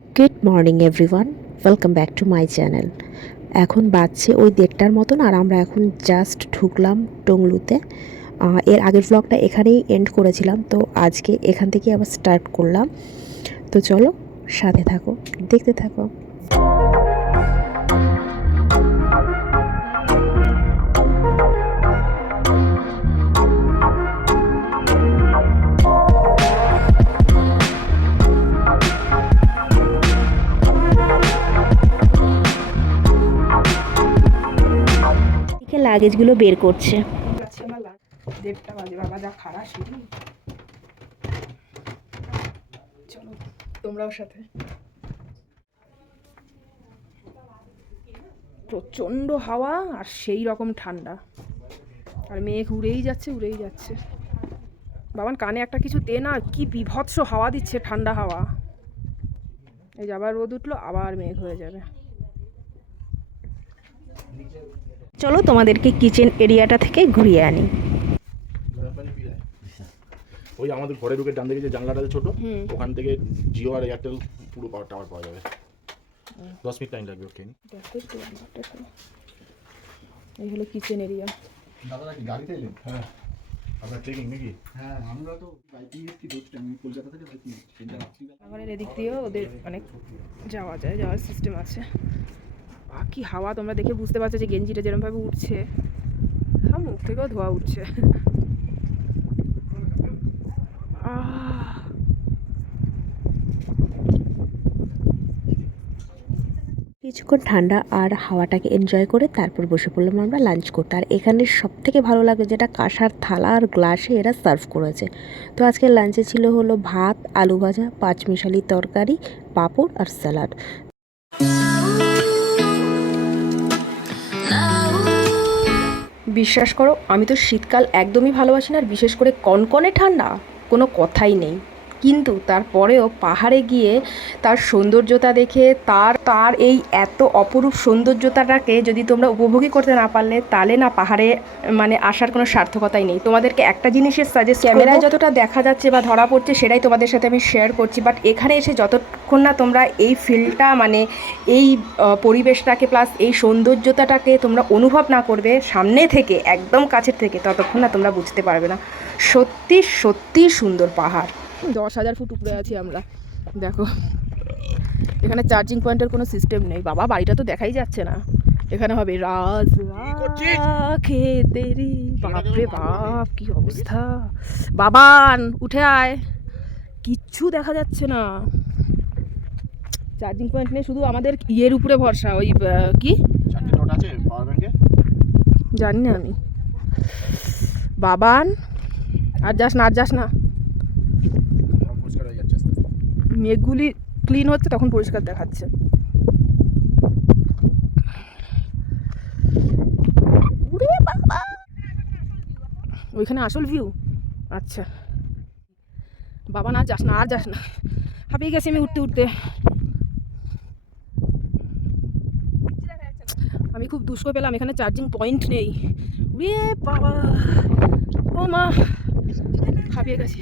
Good morning everyone, welcome back to my channel. এখন বাজছে ওই 1:30টার মতন, আর আমরা এখন জাস্ট ঢুকলাম টংলুতে। এর আগের ব্লগটা এখানেই এন্ড করেছিলাম, তো আজকে এখান থেকে আবার স্টার্ট করলাম। তো চলো সাথে থাকো, দেখতে থাকো। লাগেজগুলো বের করছে। 1:30 বাজে, বাবা যা খারাপ সিঁড়ি। চলো তোমরাও সাথে। প্রচন্ড হাওয়া আর সেই রকম ঠান্ডা, আর মেঘ উড়েই যাচ্ছে। বাবান কানে একটা কিছু দে না, কি বিভৎস হাওয়া দিচ্ছে, ঠান্ডা হাওয়া। এই যে আবার রোদ উঠলো, আবার মেঘ হয়ে যাবে। চলো তোমাদেরকে কিচেন এরিয়াটা থেকে ঘুরিয়ে আনি। ওই আমাদের ঘরে ঢুকে ডান দিকে যে জানলাটা আছে ছোট, ওখান থেকে জিও আর এয়ারটেল পুরো টাওয়ার পাওয়া যাবে। 10 মিনিট টাইম লাগবে। ওকে, এই হলো কিচেন এরিয়া। দাদা কি গাড়িতে এলেন? হ্যাঁ আপনার ট্রেকিং নাকি? হ্যাঁ, আমরা তো বাইকে এসেছি, দোষটা আমি কলকাতা থেকে বাইকে এসেছি। আমাদের এদিক দিয়েও ওদের অনেক যাওয়ার সিস্টেম আছে। কি হাওয়া, তোমরা দেখে বুঝতে পারছো যে গেঞ্জিটা যেরকমভাবে উঠছে, মুখ থেকেও ধোয়া উঠছে। কিছুক্ষণ ঠান্ডা আর হাওয়াটাকে এনজয় করে তারপর বসে পড়লাম আমরা লাঞ্চ করতে। আর এখানে সব থেকে ভালো লাগে যেটা কাঁসার থালা আর গ্লাসে এরা সার্ভ করেছে। তো আজকের লাঞ্চে ছিল হলো ভাত, আলু ভাজা, পাঁচমিশালি তরকারি, পাঁপড় আর স্যালাড। বিশ্বাস করো, আমি তো শীতকাল একদমই ভালোবাসি না, আর বিশেষ করে কনকনে ঠান্ডা কোনো কথাই নেই। কিন্তু তারপরেও পাহাড়ে গিয়ে তার সৌন্দর্যতা দেখে তার এই এত অপরূপ সৌন্দর্যতাটাকে যদি তোমরা উপভোগই করতে না পারলে, তাহলে না পাহাড়ে মানে আসার কোনো সার্থকতাই নেই। তোমাদেরকে একটা জিনিসের সাজেস্ট, ক্যামেরায় যতটা দেখা যাচ্ছে বা ধরা পড়ছে সেটাই তোমাদের সাথে আমি শেয়ার করছি, বাট এখানে এসে যতক্ষণ না তোমরা এই ফিলটা মানে এই পরিবেশটাকে প্লাস এই সৌন্দর্যতাটাকে তোমরা অনুভব না করবে সামনে থেকে, একদম কাছের থেকে, ততক্ষণ না তোমরা বুঝতে পারবে না সত্যি সত্যি সুন্দর পাহাড়। 10,000 ফুট উপরে আছি আমরা। দেখো এখানে চার্জিং পয়েন্টের কোনো সিস্টেম নেই। বাবা বাড়িটা তো দেখাই যাচ্ছে না। এখানে হবে রাজ খেতেরি। বাপরে বাপ কি অবস্থা, বাবান উঠে আয়, কিচ্ছু দেখা যাচ্ছে না। চার্জিং পয়েন্ট নেই, শুধু আমাদের ইয়ের উপরে ভরসা। ওই কি জানি না আমি। বাবান আর যাস না, মেঘগুলি ক্লিন হচ্ছে তখন পরিষ্কার দেখাচ্ছে। ওইখানে আসল ভিউ। আচ্ছা বাবা আর যাস না, হাঁপিয়ে গেছি আমি উঠতে। আমি খুব দুষ্ক পেলাম, এখানে চার্জিং পয়েন্ট নেই। বাবা ও মা, হাঁপিয়ে গেছি।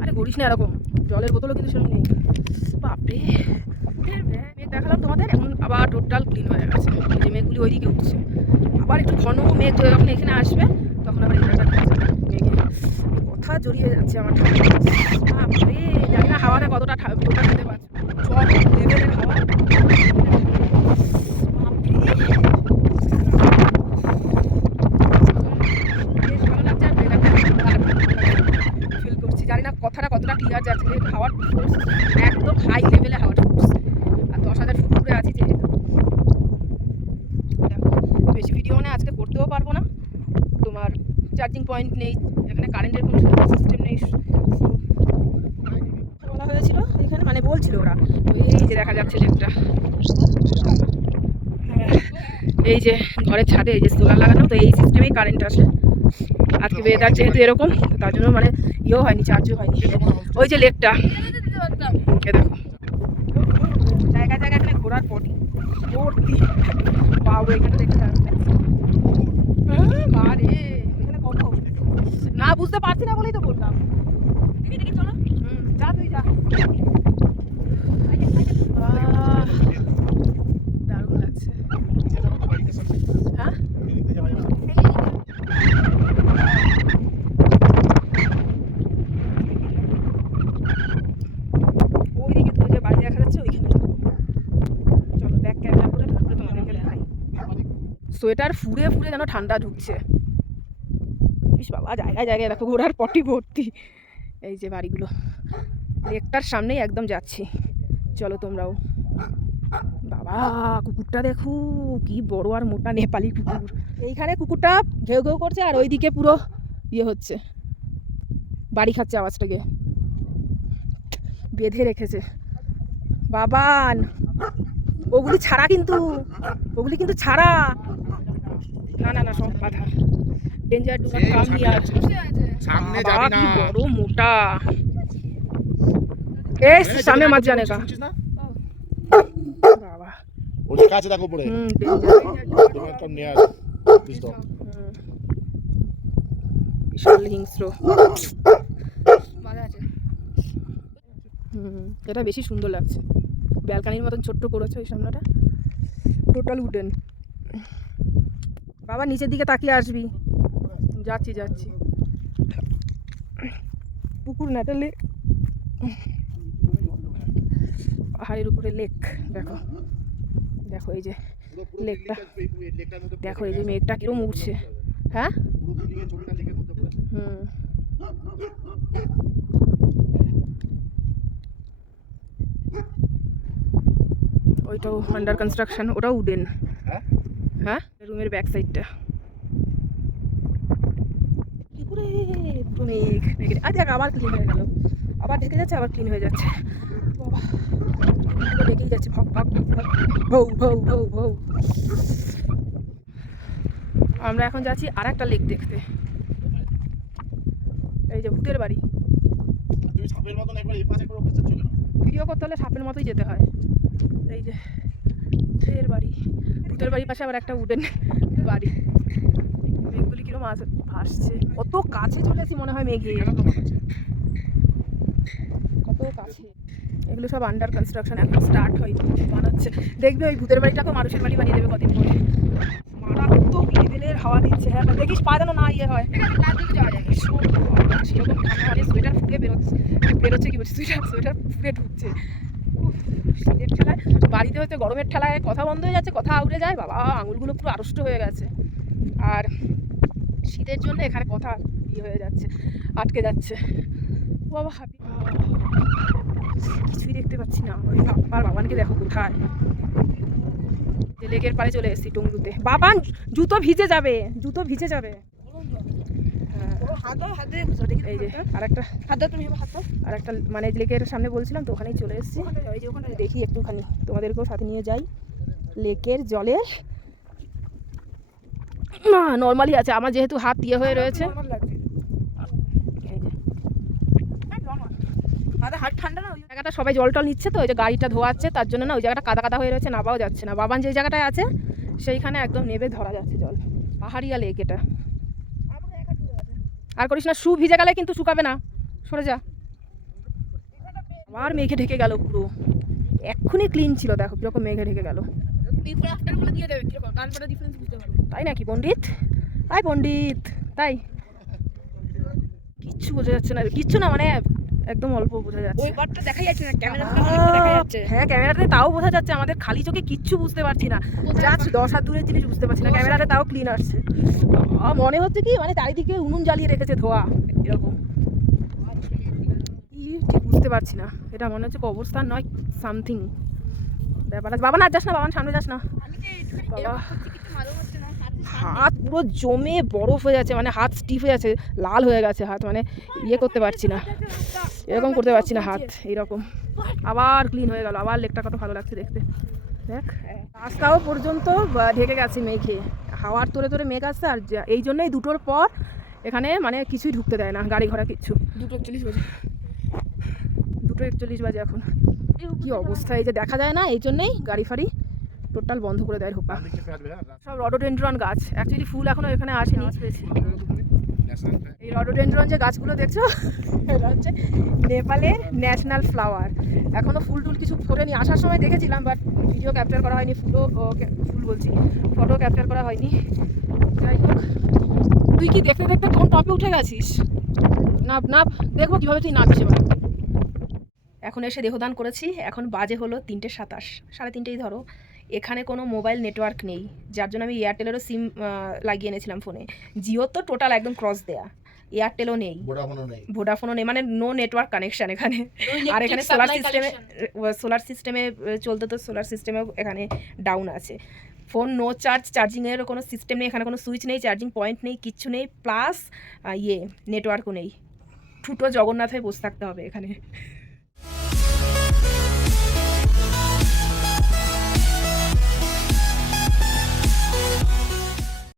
আরে করিস না এরকম, জলের বোতলও কিন্তু সেরকম নেই। বাপরে, মেঘ দেখালাম তোমাদের, এখন আবার টোটাল ক্লিন হয়ে গেছে। এই যে মেঘগুলি ওইদিকে উঠছে, আবার একটু ঘন মেঘ যখন এখানে আসবে তখন আবার এই জায়গাটা মেঘে কথা জড়িয়ে যাচ্ছে আমার। বাপরে, জানি না হাওয়াটা কতটা খেতে পারছে, জল লেভেলের হাওয়া। ফিল করছি, জানি না কথাটা কতটা ক্লিয়ার যাচ্ছে, যেহেতু হাওয়ার ফোর্স একদম হাই লেভেলে, হাওয়ার ফোর্স। আর 10,000 ফুট উপরে আছি যেহেতু। দেখো বেশি ভিডিও মানে আজকে করতেও পারবো না, তোমার চার্জিং পয়েন্ট নেই, এখানে কারেন্টের কোনো সিস্টেম নেই। বলা হয়েছিল এখানে, মানে বলছিল ওরা, এই যে দেখা যাচ্ছে লেকটা, এই যে ঘরের ছাদে এই যে সোলার লাগানো, তো এই সিস্টেমেই কারেন্ট আসে। আজকে ওয়েদার যেহেতু এরকম, তার জন্য মানে ইয়েও হয়নি, চার্জও হয়নি। ওই যে লেকটা, এ দেখো জায়গায় এখানে ঘোরার পটি ভর্তি। বাবু এখানে দেখতে যাচ্ছে এখানে কত না বুঝতে পারছি না বলেই তো বললাম। যা তুই যা। সোয়েটার ফুরে ফুরে যেন ঠান্ডা ঢুকছে। ইস বাবা, জায়গায় জায়গায় দেখো ঘোড়ার পটি ভর্তি। এই যে বাড়িগুলো, লেকটার সামনেই একদম যাচ্ছি, চলো তোমরাও। বাবা কুকুরটা দেখো কি বড় আর মোটা নেপালি কুকুর। এইখানে কুকুরটা ঘেউ ঘেউ করছে আর ওইদিকে পুরো ইয়ে হচ্ছে, বাড়ি খাচ্ছে আওয়াজটাকে বেঁধে রেখেছে। বাবান ওগুলি ছাড়া, কিন্তু ওগুলি কিন্তু ছাড়া, না না না সব বাধা। Danger do not come here. সামনে বাবা যাবি না। কি বড় মোটা। এই সামনে मत जाने का। শুনছিস না? বাবা ওই যে কাছে দেখো উপরে। ডেঞ্জার, তুমি একদম নিয়ে আস। প্লিজ দাও। বিশাল হিংস্র। এটা বেশি সুন্দর লাগছে, ব্যালকানির মতন ছোট্ট করেছে ওই সামনেটা, টোটাল উডেন। বাবা নিচের দিকে তাকিয়ে আসবি। যাচ্ছি যাচ্ছি। পুকুর না, এটা লেক, পাহাড়ের উপরে লেক। দেখো দেখো এই যে লেকটা, দেখো এই যে মেঘটা কিরম উঠছে। হ্যাঁ হুম, ওইটাও আন্ডার কনস্ট্রাকশন, ওটাও উডেন। হ্যাঁ রুমের ব্যাক সাইডটা পুরো মেঘ মেঘের। আর দেখ আবার ক্লিন হয়ে গেল, আবার ঢেকে যাচ্ছে, আবার ক্লিন হয়ে যাচ্ছে। বাবা পুরো ঢেকেই যাচ্ছে, ভক ভক ভক, ভৌ ভৌ ভৌ ভৌ। আমরা এখন যাচ্ছি আর একটা লেক দেখতে, এই যে ভূতের বাড়ি। তুমি সাপের মতন একবার এই পাশে করে ওপাশে চলে যাও। ভিডিও করতে হলে সাপের মতোই যেতে হয়। এই যে ভূতের বাড়ি, ভূতের বাড়ির পাশে আবার একটা উডেন বাড়ি। মেঘগুলি কিরম ভাসছে, কত কাছে চলে এসেছি মনে হয় মেঘে, কত কাছে। এগুলো সব আন্ডার কনস্ট্রাকশন, এখন স্টার্ট হয়নি, বানাচ্ছে। দেখবে ওই ভূতের বাড়িটাকেও মানুষের বাড়ি বানিয়ে দেবে কদিন পরে। মারাত্মক লেভেলের হাওয়া দিচ্ছে। হ্যাঁ দেখিস পা যেন না ইয়ে হয়, সেরকম ঠান্ডা, মানে সোয়েটার ফুটে বেরোচ্ছে কি বলছে, সোয়েটার ফুটে ঢুকছে। শীতের ঠেলায় বাড়িতে হচ্ছে গরমের ঠেলায় কথা বন্ধ হয়ে যাচ্ছে, কথা উড়ে যায়। বাবা আঙুলগুলো পুরো আড়ষ্ট হয়ে গেছে, আর শীতের জন্য এখানে কথা ইয়ে হয়ে যাচ্ছে, আটকে যাচ্ছে। বাবা হাঁপি, কিছুই দেখতে পাচ্ছি না। ওই বাবার বাবানকে দেখো কোথায়, যে লেকের পাড়ে চলে এসেছি টুংরুতে। বাবান জুতো ভিজে যাবে, জুতো ভিজে যাবে। এই যে আরেকটা মানে লেকের সামনে বলছিলাম তো, ওখানেই চলে এসেছি। দেখি একটুখানি তোমাদেরকেও সাথে নিয়ে যাই। লেকের জলের না নর্মালি আছে, আমার যেহেতু হাত ইয়ে হয়ে রয়েছে। ওই জায়গাটা সবাই জল টল নিচ্ছে তো, ওই যে গাড়িটা ধোয়াচ্ছে, তার জন্য না ওই জায়গাটা কাদা কাদা হয়ে রয়েছে, নাবাও যাচ্ছে না। বাবান যে জায়গাটায় আছে সেইখানে একদম নেবে ধরা যাচ্ছে জল। পাহাড়িয়া লেক এটা। আর করিস না, শু ভিজে গেলে কিন্তু শুকাবে না, সরে যা। আবার মেঘে ঢেকে গেল পুরো, এক্ষুনি ক্লিন ছিল, দেখো কিরকম মেঘে ঢেকে গেল। তাই নাকি পণ্ডিত? তাই পণ্ডিত, তাই কিচ্ছু বোঝা যাচ্ছে না, কিচ্ছু না মানে একদম অল্প বোঝা যাচ্ছে। ওই ঘরটা দেখাই যাচ্ছে না, ক্যামেরাতে দেখা যাচ্ছে। হ্যাঁ ক্যামেরাতে তাও বোঝা যাচ্ছে, আমাদের খালি চোখে কিচ্ছু বুঝতে পারছি না, জাস্ট 10 হাত দূরের জিনিস বুঝতে পারছি না। ক্যামেরাতে তাও ক্লিন আসছে। মনে হচ্ছে কি মানে চারিদিকে উনুন জ্বালিয়ে রেখেছে, ধোয়া এরকম, কি ঠিক বুঝতে পারছি না। এটা মনে হচ্ছে কবরস্থান নয়, সামথিং ব্যাপার আছে। বাবা না যাস না, বাবার সামনে যাস না। বাবা হাত পুরো জমে বরফ হয়ে যাচ্ছে, মানে হাত স্টিফ হয়ে যাচ্ছে, লাল হয়ে গেছে হাত, মানে ইয়ে করতে পারছি না, এরকম করতে পারছি না হাত, এইরকম। আবার ক্লিন হয়ে গেল, আবার লেকটা কত ভালো লাগছে দেখতে। দেখ রাস্তাও পর্যন্ত ঢেকে গেছে মেঘে, হাওয়ার তোরে তোরে মেঘ আসছে। আর এই জন্যই 2টোর পর এখানে মানে কিছুই ঢুকতে দেয় না, গাড়ি ঘোড়া কিচ্ছু। 2:41 বাজে, 2:41 বাজে এখন। কি অবস্থা, এই যে দেখা যায় না, এই জন্যই গাড়ি ফাড়ি টোটাল বন্ধ করে দেয় ঢোকা। সব রডোডেন্ড্রন গাছ, অ্যাকচুয়ালি ফুল এখনো এখানে আসেনি। এই রডোডেন্ড্রন যে গাছগুলো দেখছো, এটা হচ্ছে নেপালের ন্যাশনাল ফ্লাওয়ার। এখনো ফুল টুল কিছু ফোটেনি, আসার সময় দেখেছিলাম, বাট ভিডিও ক্যাপচার করা হয়নি, ফুল বলছি ফটো ক্যাপচার করা হয়নি। যাই হোক, তুই কি দেখতে দেখতে কোন টপে উঠে গেছিস? নাপ নাপ, দেখবো কীভাবে তুই নামিস এবার। এখন এসে দেহদান করেছি, এখন বাজে হলো 3:27, 3:30 ধরো। এখানে কোনো মোবাইল নেটওয়ার্ক নেই, যার জন্য আমি এয়ারটেলেরও সিম লাগিয়ে এনেছিলাম ফোনে। জিও তো টোটাল একদম ক্রস দেয়া, এয়ারটেলও নেই, ভোডাফোনও নেই, মানে নো নেটওয়ার্ক কানেকশান এখানে। আর এখানে সোলার সিস্টেমে চলতে, তো সোলার সিস্টেমেও এখানে ডাউন আছে। ফোন নো চার্জ, চার্জিংয়েরও কোনো সিস্টেম নেই, এখানে কোনো সুইচ নেই, চার্জিং পয়েন্ট নেই, কিচ্ছু নেই, প্লাস নেটওয়ার্কও নেই। ঠুটো জগন্নাথ হয়ে বসে থাকতে হবে এখানে।